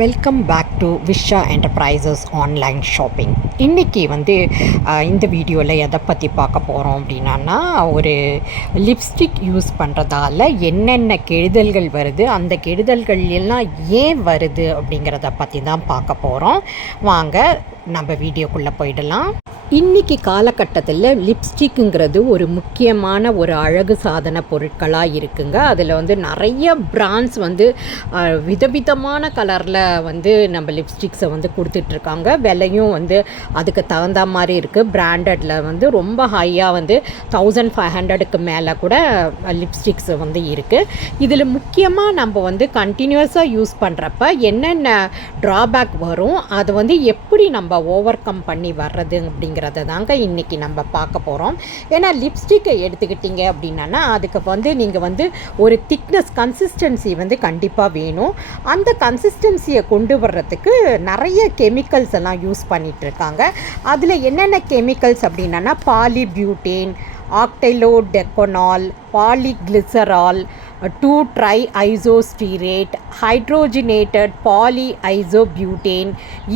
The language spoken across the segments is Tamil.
Welcome back to Visha enterprises online shopping. இன்றைக்கி இந்த வீடியோவில் எதை பற்றி பார்க்க போகிறோம் அப்படின்னா, ஒரு லிப்ஸ்டிக் யூஸ் பண்ணுறதால என்னென்ன கெடுதல்கள் வருது, அந்த கெடுதல்கள் எல்லாம் ஏன் வருது அப்படிங்கிறத பற்றி தான் பார்க்க போகிறோம். வாங்க நம்ம வீடியோக்குள்ளே போயிடலாம். இன்றைக்கி காலகட்டத்தில் லிப்ஸ்டிக்குங்கிறது ஒரு முக்கியமான ஒரு அழகு சாதன பொருட்களாக இருக்குங்க. அதில் நிறைய பிராண்ட்ஸ் விதவிதமான கலரில் நம்ம லிப்ஸ்டிக்ஸை கொடுத்துட்ருக்காங்க. விலையும் அதுக்கு தகுந்த மாதிரி இருக்குது. பிராண்டடில் ரொம்ப ஹையாக 1500க்கு மேலே கூட லிப்ஸ்டிக்ஸ் இருக்குது. இதில் முக்கியமாக நம்ம கண்டினியூஸாக யூஸ் பண்ணுறப்ப என்னென்ன ட்ராபேக் வரும், அதை எப்படி நம்ம ஓவர் கம் பண்ணி வர்றது அப்படிங்கிறத தாங்க இன்றைக்கி நம்ம பார்க்க போகிறோம். ஏன்னா லிப்ஸ்டிக்கை எடுத்துக்கிட்டிங்க அப்படின்னா அதுக்கு நீங்கள் ஒரு திக்னஸ் கன்சிஸ்டன்சி கண்டிப்பாக வேணும். அந்த கன்சிஸ்டன்சியை கொண்டு வர்றதுக்கு நிறைய கெமிக்கல்ஸ் எல்லாம் யூஸ் பண்ணிகிட்ருக்காங்க. அதில் என்னென்ன கெமிக்கல்ஸ் அப்படின்னா பாலிபியூட்டேன், ஆக்டைலோடெக்கோனால், பாலிகிளிசரால், 2-triisostirate, hydrogenated polyisobutane,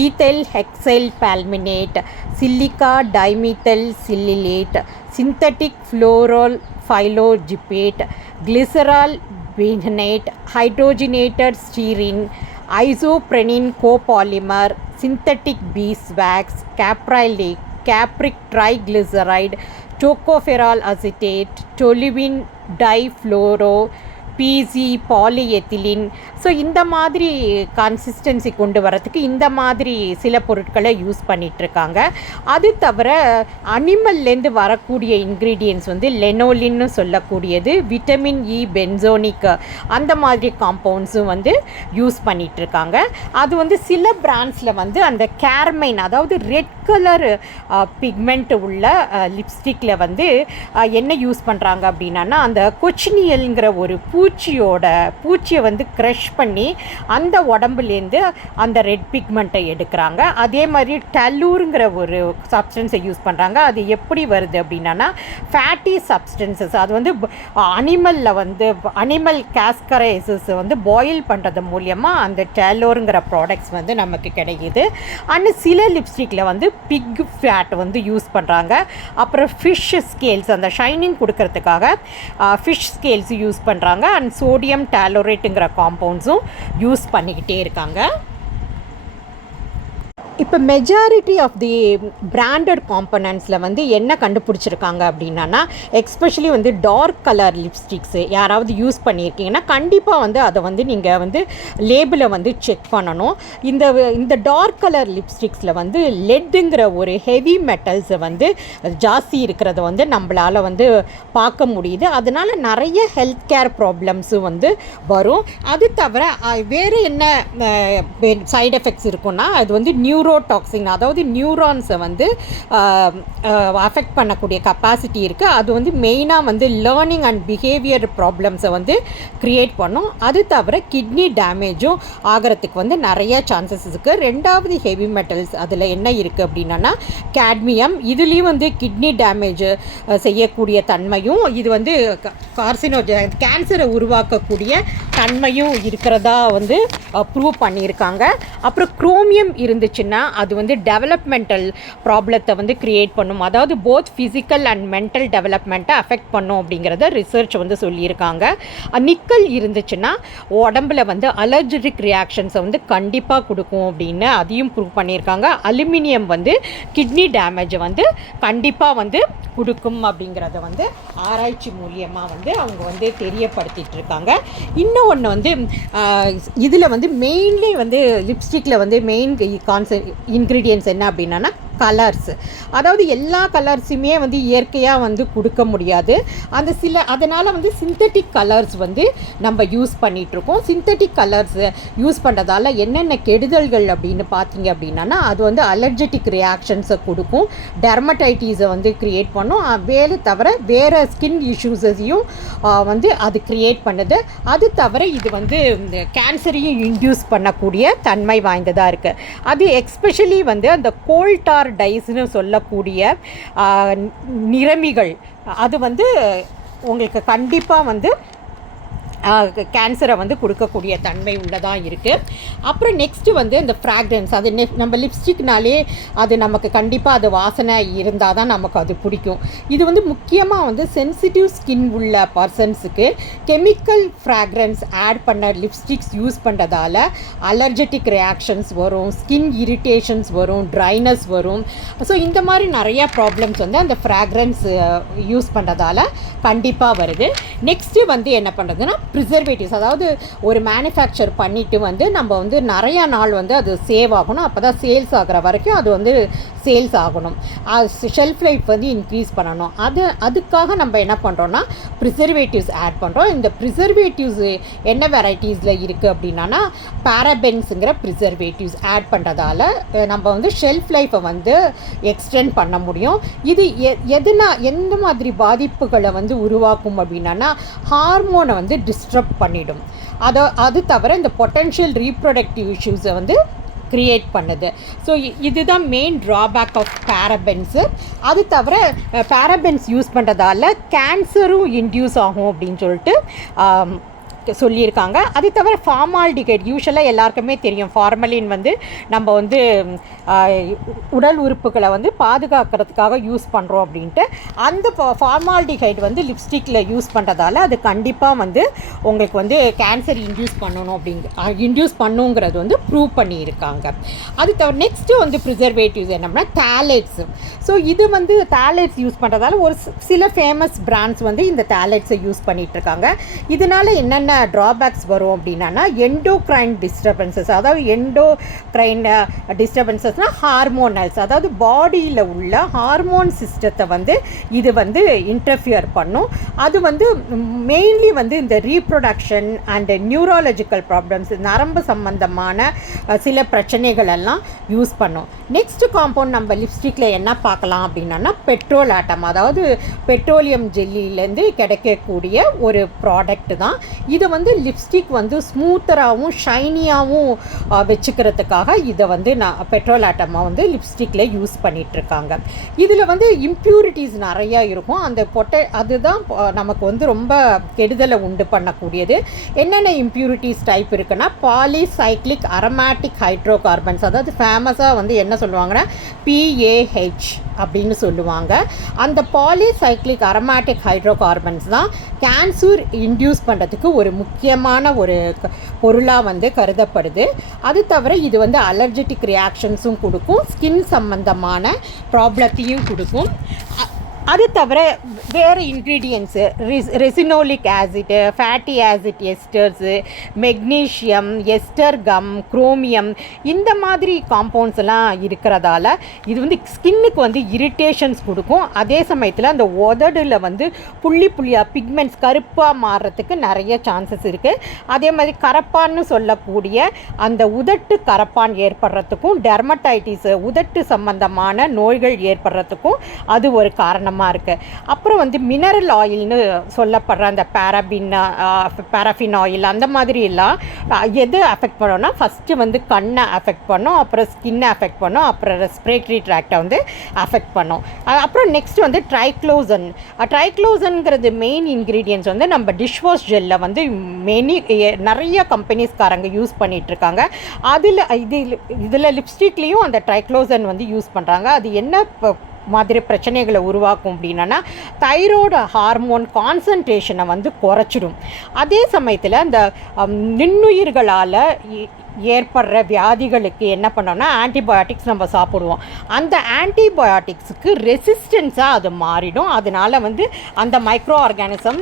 ethyl hexyl palminate, silica dimethyl silicate, synthetic fluoral phyllogipate, glycerol bentonate, hydrogenated styrene, isoprene copolymer, synthetic beeswax, capric triglyceride, tocopherol acetate, toluene difluoro, PC, polyethylene. So இந்த மாதிரி கன்சிஸ்டன்சி கொண்டு வரத்துக்கு இந்த மாதிரி சில பொருட்களை யூஸ் பண்ணிகிட்ருக்காங்க. அது தவிர அனிமல்லேருந்து வரக்கூடிய இன்க்ரீடியன்ட்ஸ் லெனோலின்னு சொல்லக்கூடியது, விட்டமின் இ பென்சோனிக், அந்த மாதிரி காம்பவுண்ட்ஸும் யூஸ் பண்ணிகிட்ருக்காங்க. அது சில பிராண்ட்ஸில் அந்த கேர்மைன், அதாவது ரெட் கலர் பிக்மெண்ட் உள்ள லிப்ஸ்டிக்கில் என்ன யூஸ் பண்ணுறாங்க அப்படின்னா, அந்த கொச்சினியல்ங்கிற ஒரு பூச்சியை க்ரஷ் பண்ணி அந்த உடம்புலேருந்து அந்த ரெட் பிக்மெண்ட்டை எடுக்கிறாங்க. அதே மாதிரி டல்லூருங்கிற ஒரு சப்ஸ்டன்ஸை யூஸ் பண்ணுறாங்க. அது எப்படி வருது அப்படின்னா, ஃபேட்டி சப்ஸ்டன்சஸ், அது அனிமல் காஸ்கரைசஸ் பாயில் பண்ணுறது மூலியமாக அந்த டல்லூருங்கிற ப்ராடக்ட்ஸ் நமக்கு கிடைக்கிது. அண்ட் சில லிப்ஸ்டிக்கில் பிக் ஃபேட் யூஸ் பண்ணுறாங்க. அப்புறம் ஃபிஷ் ஸ்கேல்ஸ், அந்த ஷைனிங் கொடுக்கறதுக்காக ஃபிஷ் ஸ்கேல்ஸ் யூஸ் பண்ணுறாங்க. அண்ட் சோடியம் டாலரேட்டுங்கிற காம்பவுண்ட்ஸும் யூஸ் பண்ணிக்கிட்டே இருக்காங்க. இப்போ மெஜாரிட்டி ஆஃப் தி பிராண்டட் காம்பனன்ட்ஸில் என்ன கண்டுபிடிச்சிருக்காங்க அப்படின்னா, எக்ஸ்பெஷலி டார்க் கலர் லிப்ஸ்டிக்ஸு யாராவது யூஸ் பண்ணியிருக்கீங்கன்னா கண்டிப்பாக அதை நீங்கள் லேபிளை செக் பண்ணணும். இந்த டார்க் கலர் லிப்ஸ்டிக்ஸில் லெட்டுங்கிற ஒரு ஹெவி மெட்டல்ஸை ஜாஸ்தி இருக்கிறத நம்மளால் பார்க்க முடியுது. அதனால் நிறைய ஹெல்த் கேர் ப்ராப்ளம்ஸும் வரும். அது தவிர வேறு என்ன சைடு எஃபெக்ட்ஸ் இருக்குன்னா, அது நியூரோடாக்சின், அதாவது நியூரான்ஸை அஃபெக்ட் பண்ணக்கூடிய கெப்பாசிட்டி இருக்குது. அது மெயினாக லேர்னிங் அண்ட் பிஹேவியர் ப்ராப்ளம்ஸை க்ரியேட் பண்ணும். அது தவிர கிட்னி டேமேஜும் ஆகிறதுக்கு நிறைய சான்சஸ் இருக்குது. ரெண்டாவது ஹெவி மெட்டல்ஸ் அதில் என்ன இருக்குது அப்படின்னா கேட்மியம். இதுலேயும் கிட்னி டேமேஜ் செய்யக்கூடிய தன்மையும், இது கேன்சரை உருவாக்கக்கூடிய தன்மையும் இருக்கிறதா ப்ரூவ் பண்ணியிருக்காங்க. அப்புறம் குரோமியம் இருந்துச்சுன்னா அது டெவலப்மெண்டல் ப்ராப்ளத்தை க்ரியேட் பண்ணும். அதாவது போத் ஃபிசிக்கல் அண்ட் மென்டல் டெவலப்மெண்ட்டை அஃபெக்ட் பண்ணும் அப்படிங்கிறத ரிசர்ச் சொல்லியிருக்காங்க. நிக்கல் இருந்துச்சுன்னா உடம்புல அலர்ஜிக் ரியாக்ஷன்ஸை கண்டிப்பாக கொடுக்கும் அப்படின்னு அதையும் ப்ரூவ் பண்ணியிருக்காங்க. அலுமினியம் கிட்னி டேமேஜை கண்டிப்பாக கொடுக்கும் அப்படிங்கிறத ஆராய்ச்சி மூலியமாக அவங்க தெரியப்படுத்திட்டு இருக்காங்க. இன்னொன்று இதில் மெயின்லி லிப்ஸ்டிக்கில் மெயின் இன்க்ரீடியன்ட்ஸ் என்ன அப்படின்னா கலர்ஸ். அதாவது எல்லா கலர்ஸுமே இயற்கையாக கொடுக்க முடியாது. அதனால் சிந்தட்டிக் கலர்ஸ் நம்ம யூஸ் பண்ணிகிட்ருக்கோம். சிந்தட்டிக் கலர்ஸ் யூஸ் பண்ணுறதால என்னென்ன கெடுதல்கள் அப்படின்னு பார்த்தீங்க அப்படின்னா, அது அலர்ஜெட்டிக் ரியாக்ஷன்ஸை கொடுக்கும், டெர்மடைட்டிஸை க்ரியேட் பண்ணும். தவிர வேறு ஸ்கின் இஷ்யூஸையும் அது க்ரியேட் பண்ணுது. அது தவிர இது கேன்சரையும் இன்டியூஸ் பண்ணக்கூடிய தன்மை வாய்ந்ததாக இருக்குது. அது எக்ஸ்பெஷலி அந்த கோல்டார் டைஸ்னு சொல்லக்கூடிய நிறமிகள், அது உங்களுக்கு கண்டிப்பாக கேன்சரை வந்து கொடுக்கக்கூடிய தன்மை உள்ளதாக இருக்குது. அப்புறம் நெக்ஸ்ட்டு வந்து இந்த ஃப்ராக்ரன்ஸ், அது நம்ம லிப்ஸ்டிக்னாலே அது நமக்கு கண்டிப்பாக அது வாசனை இருந்தால் தான் நமக்கு அது பிடிக்கும். இது வந்து முக்கியமாக வந்து சென்சிட்டிவ் ஸ்கின் உள்ள பர்சன்ஸுக்கு கெமிக்கல் ஃப்ராக்ரன்ஸ் ஆட் பண்ண லிப்ஸ்டிக்ஸ் யூஸ் பண்ணுறதால அலர்ஜெட்டிக் ரியாக்ஷன்ஸ் வரும், ஸ்கின் இரிட்டேஷன்ஸ் வரும், ட்ரைனஸ் வரும். ஸோ இந்த மாதிரி நிறையா ப்ராப்ளம்ஸ் வந்து அந்த ஃப்ராக்ரன்ஸ் யூஸ் பண்ணுறதால கண்டிப்பாக வருது. நெக்ஸ்ட்டு வந்து என்ன பண்ணுறதுன்னா ப்ரிசர்வேட்டிவ்ஸ், அதாவது ஒரு மேனுஃபேக்சர் பண்ணிவிட்டு வந்து நம்ம வந்து நிறையா நாள் வந்து அது சேவ் ஆகணும். அப்போ தான் சேல்ஸ் ஆகிற வரைக்கும் அது வந்து சேல்ஸ் ஆகணும். ஷெல்ஃப் லைஃப் வந்து இன்க்ரீஸ் பண்ணணும். அதுக்காக நம்ம என்ன பண்ணுறோன்னா ப்ரிசர்வேட்டிவ்ஸ் ஆட் பண்ணுறோம். இந்த ப்ரிசர்வேட்டிவ்ஸ் என்ன வெரைட்டிஸில் இருக்குது அப்படின்னா பேரபென்ஸுங்கிற ப்ரிசர்வேட்டிவ்ஸ் ஆட் பண்ணுறதால நம்ம வந்து ஷெல்ஃப் லைஃப்பை வந்து எக்ஸ்டெண்ட் பண்ண முடியும். இது எந்த மாதிரி பாதிப்புகளை வந்து உருவாக்கும் அப்படின்னா ஹார்மோனை வந்து டிஸ்டர்ப் பண்ணிடும். அது தவிர இந்த பொட்டென்ஷியல் ரீப்ரொடக்டிவ் இஷ்யூஸை வந்து க்ரியேட் பண்ணுது. ஸோ இதுதான் மெயின் ட்ராபேக் ஆஃப் பேரபென்ஸு. அது தவிர பேரபென்ஸ் யூஸ் பண்ணுறதால கேன்சரும் இன்டியூஸ் ஆகும் அப்படின்னு சொல்லிட்டு சொல்லியிருக்காங்க. அது தவிர ஃபார்மால்டிகைட், யூஸ்வலாக எல்லாருக்குமே தெரியும் ஃபார்மலின் வந்து நம்ம வந்து உடல் உறுப்புகளை வந்து பாதுகாக்கிறதுக்காக யூஸ் பண்ணுறோம் அப்படின்ட்டு. அந்த ஃபார்மால்டிகைட் வந்து லிப்ஸ்டிக்கில் யூஸ் பண்ணுறதால அது கண்டிப்பாக வந்து உங்களுக்கு வந்து கேன்சர் இன்டியூஸ் பண்ணுங்கிறது வந்து ப்ரூவ் பண்ணியிருக்காங்க. அது தவிர நெக்ஸ்ட்டு வந்து ப்ரிசர்வேட்டிவ்ஸ் என்னன்னா தாலேட்ஸு. ஸோ இது வந்து தாலேட்ஸ் யூஸ் பண்ணுறதால ஒரு சில ஃபேமஸ் பிராண்ட்ஸ் வந்து இந்த தாலேட்ஸை யூஸ் பண்ணிகிட்ருக்காங்க. இதனால் என்னென்ன ட்ராபேக்ஸ் வரும் அப்படின்னா எண்டோக்ரைன் டிஸ்டர்பன்சஸ், அதாவது எண்டோக்ரைன் டிஸ்டர்பன்சஸ்னால் ஹார்மோனல்ஸ், அதாவது பாடியில் உள்ள ஹார்மோன் சிஸ்டத்தை வந்து இது வந்து இன்டர்ஃபியர் பண்ணும். அது வந்து மெயின்லி வந்து இந்த ரீப்ரொடக்ஷன் அண்ட் நியூராலஜிக்கல் ப்ராப்ளம்ஸ், நரம்பு சம்பந்தமான சில பிரச்சனைகள் எல்லாம் யூஸ் பண்ணும். நெக்ஸ்ட் காம்பவுண்ட் நம்ம லிப்ஸ்டிக்கில் என்ன பார்க்கலாம் அப்படின்னா பெட்ரோல் ஆட்டம், அதாவது பெட்ரோலியம் ஜெல்லிலேருந்து கிடைக்கக்கூடிய ஒரு ப்ராடக்ட் தான் இது. வந்து லிப்ஸ்டிக் வந்து ஸ்மூத்தராகவும் ஷைனியாகவும் வச்சுக்கிறதுக்காக இதை வந்து பெட்ரோல் ஆட்டமாக வந்து லிப்ஸ்டிக்கில் யூஸ் பண்ணிகிட்ருக்காங்க. இதில் வந்து இம்ப்யூரிட்டிஸ் நிறையா இருக்கும். அதுதான் நமக்கு வந்து ரொம்ப கெடுதலை உண்டு பண்ணக்கூடியது. என்னென்ன இம்ப்யூரிட்டிஸ் டைப் இருக்குன்னா பாலிசைக்ளிக் அரோமேட்டிக் ஹைட்ரோ கார்பன்ஸ், அதாவது ஃபேமஸாக வந்து என்ன சொல்லுவாங்கன்னா PAH அப்படின்னு சொல்லுவாங்க. அந்த பாலிசைக்ளிக் அரோமேட்டிக் ஹைட்ரோ கார்பன்ஸ் தான் கேன்சர் இன்டியூஸ் பண்ணுறதுக்கு ஒரு முக்கியமான ஒரு பொருளாக வந்து கருதப்படுது. அது தவிர இது வந்து அலர்ஜெட்டிக் ரியாக்ஷன்ஸும் கொடுக்கும், ஸ்கின் சம்பந்தமான ப்ராப்ளத்தையும் கொடுக்கும். அது தவிர வேறு ingredients ricinoleic acid, fatty acid esters, magnesium, ester gum, chromium, இந்த மாதிரி காம்பவுண்ட்ஸ் எல்லாம் இருக்கிறதால இது வந்து ஸ்கின்னுக்கு வந்து இரிட்டேஷன்ஸ் கொடுக்கும். அதே சமயத்தில் அந்த உதடில் வந்து புள்ளியாக பிக்மெண்ட்ஸ் கருப்பாக மாறுறதுக்கு நிறைய சான்சஸ் இருக்குது. அதே மாதிரி கரப்பான்னு சொல்லக்கூடிய அந்த உதட்டு கரப்பான் ஏற்படுறதுக்கும், டெர்மடைட்டிஸு உதட்டு சம்பந்தமான நோய்கள் ஏற்படுறதுக்கும் அது ஒரு காரணமாக இருக்குது. அப்புறம் வந்து மினரல் ஆயில்னு சொல்லப்படுற அந்த பேராஃபின் ஆயில், அந்த மாதிரி எல்லாம் எது அஃபெக்ட் பண்ணோன்னா ஃபஸ்ட்டு வந்து கண்ணை அஃபெக்ட் பண்ணும், அப்புறம் ஸ்கின்னை அஃபெக்ட் பண்ணும், அப்புறம் ரெஸ்பிரேட்டரி ட்ராக்டை வந்து அஃபெக்ட் பண்ணும். அப்புறம் நெக்ஸ்ட் வந்து ட்ரைக்ளோசன்ங்கிறது மெயின் இன்க்ரீடியன்ட்ஸ் வந்து நம்ம டிஷ்வாஷ் ஜெல்லில் வந்து நிறைய கம்பெனிஸ்காரங்க யூஸ் பண்ணிகிட்ருக்காங்க. இதில் லிப்ஸ்டிக்லேயும் அந்த ட்ரைக்ளோசன் வந்து யூஸ் பண்ணுறாங்க. அது என்ன மாதிரி பிரச்சனைகளை உருவாக்கும் அப்படின்னா தைராய்டு ஹார்மோன் கான்சன்ட்ரேஷனை வந்து குறைச்சிடும். அதே சமயத்தில் அந்த நுண்ணுயிர்களால் ஏற்படுற வியாதிகளுக்கு என்ன பண்ணோம்னா ஆன்டிபயோட்டிக்ஸ் நம்ம சாப்பிடுவோம். அந்த ஆன்டிபயோட்டிக்ஸுக்கு ரெசிஸ்டன்ஸாக அது மாறிடும். அதனால் வந்து அந்த மைக்ரோ ஆர்கானிசம்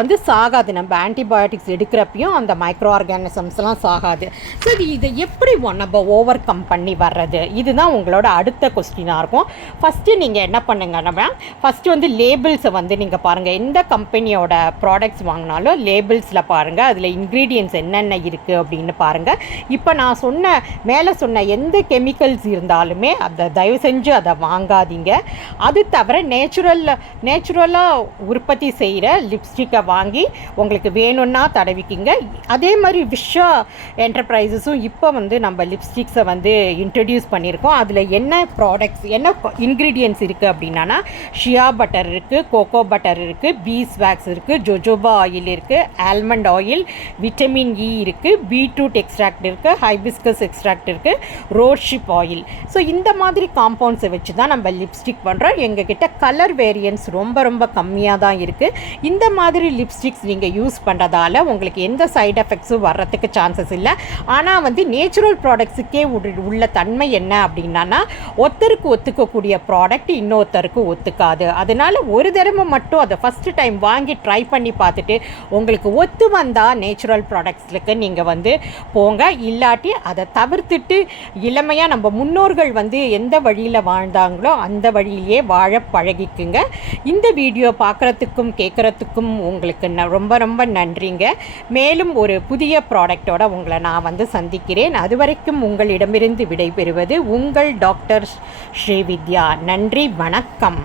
வந்து சாகாது. நம்ம ஆன்டிபயோட்டிக்ஸ் எடுக்கிறப்பையும் அந்த மைக்ரோ ஆர்கானிசம்ஸ்லாம் சாகாது. ஸோ இதை எப்படி நம்ம ஓவர் கம் பண்ணி வர்றது, இதுதான் உங்களோட அடுத்த கொஸ்டினாக இருக்கும். ஃபஸ்ட்டு நீங்கள் என்ன பண்ணுங்கன்னா ஃபஸ்ட்டு வந்து லேபிள்ஸை வந்து நீங்கள் பாருங்கள். எந்த கம்பெனியோட ப்ராடக்ட்ஸ் வாங்கினாலும் லேபிள்ஸில் பாருங்கள், அதில் இன்க்ரீடியன்ட்ஸ் என்னென்ன இருக்குது அப்படின்னு பாருங்கள். இப்போ நான் மேலே சொன்ன எந்த கெமிக்கல்ஸ் இருந்தாலுமே அதை தயவு செஞ்சு அதை வாங்காதீங்க. அது தவிர நேச்சுரலாக உற்பத்தி செய்கிற லிப்ஸ்டிக்கை வாங்கி உங்களுக்கு வேணும்னா தடவிக்கிங்க. அதே மாதிரி விஷா என்டர்பிரைஸஸும் இப்போ வந்து நம்ம லிப்ஸ்டிக்ஸை வந்து இன்ட்ரடியூஸ் பண்ணியிருக்கோம். அதில் என்ன ப்ராடக்ட்ஸ் என்ன இன்க்ரீடியன்ட்ஸ் இருக்குது அப்படின்னா ஷியா பட்டர் இருக்குது, கோகோ பட்டர் இருக்குது, பீஸ் வேக்ஸ் இருக்குது, ஜோஜோபா ஆயில் இருக்குது, ஆல்மண்ட் ஆயில், விட்டமின் இ இருக்குது, பீட்ரூட் எக்ஸ்ட்ராக்ட் இருக்குது, ஹைபிஸ்கஸ் எக்ஸ்ட்ராக்ட் இருக்குது, ரோட்ஷிப் ஆயில். ஸோ இந்த மாதிரி காம்பவுண்ட்ஸை வச்சு தான் நம்ம லிப்ஸ்டிக் பண்ணுறோம். எங்ககிட்ட கலர் வேரியன்ஸ் ரொம்ப ரொம்ப கம்மியாக தான் இருக்குது. இந்த மாதிரி லிப்ஸ்டிக்ஸ் நீங்கள் யூஸ் பண்ணுறதால உங்களுக்கு எந்த சைடு எஃபெக்ட்ஸும் வர்றதுக்கு சான்சஸ் இல்லை. ஆனால் வந்து நேச்சுரல் ப்ராடக்ட்ஸுக்கே உள்ள தன்மை என்ன அப்படின்னா ஒருத்தருக்கு ஒத்துக்கக்கூடிய ப்ராடக்ட் இன்னொருத்தருக்கு ஒத்துக்காது. அதனால் ஒரு தடவை மட்டும் அதை ஃபஸ்ட்டு டைம் வாங்கி ட்ரை பண்ணி பார்த்துட்டு உங்களுக்கு ஒத்து வந்தால் நேச்சுரல் ப்ராடக்ட்ஸுக்கு நீங்கள் வந்து போங்க. இல்லாட்டி அதை தவிர்த்துட்டு இளமையாக நம்ம முன்னோர்கள் வந்து எந்த வழியில் வாழ்ந்தாங்களோ அந்த வழியிலேயே வாழ பழகிக்குங்க. இந்த வீடியோ பார்க்குறதுக்கும் கேட்குறதுக்கும் உங்களுக்கு ரொம்ப ரொம்ப நன்றிங்க. மேலும் ஒரு புதிய ப்ராடக்டோட உங்களை நான் வந்து சந்திக்கிறேன். அதுவரைக்கும் உங்களிடமிருந்து விடைபெறுவது உங்கள் டாக்டர் ஸ்ரீவித்யா. நன்றி, வணக்கம்.